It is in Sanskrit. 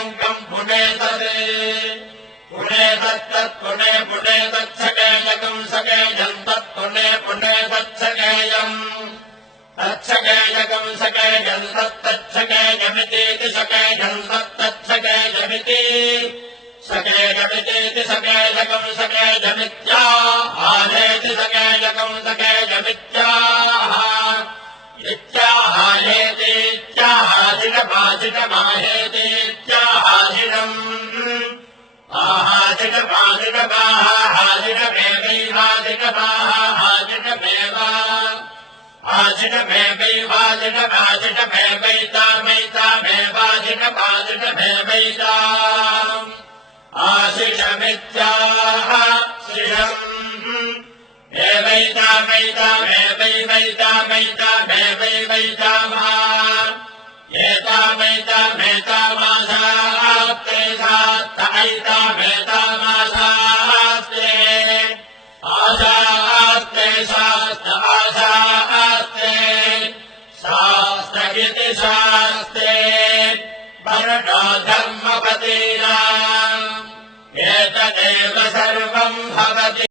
अङ्कम् पुनेतते पुनेतत्तत्पुने पुनेतच्छकेयकम् सकेयम् तत्पुने तच्छकेयम् तच्छकेयकम् सकेयम् तत्तच्छकेयमितीति सकेयम् तत्तच्छकेयमिति सकेयमितीति सकेयकम् सकेयमित्याहारेति सकेयकम् सकेयमित्याह इत्याहारेतीत्याहाजिटमाजिटमाहेतीत्याहाजिटम् आहाजिटमाजिटमाहाजिटमेवैवाजिटमाहाजिटमेव आजिटमेवैवाजिटमाजिटमेवैतामेतामेवाजिटमाजिटमेवैता आशिषमित्याह शिषम् एवैतामैतामेवैवैतामैतामेवैतामा एतामैतामेतामासास्ते सात्तैतामेतामासास्ते आसास्ते शास्त आसास्ते शास्त इति शास्ते वर्णो धर्मपतीनाम् एतदेव सर्वम् भवति।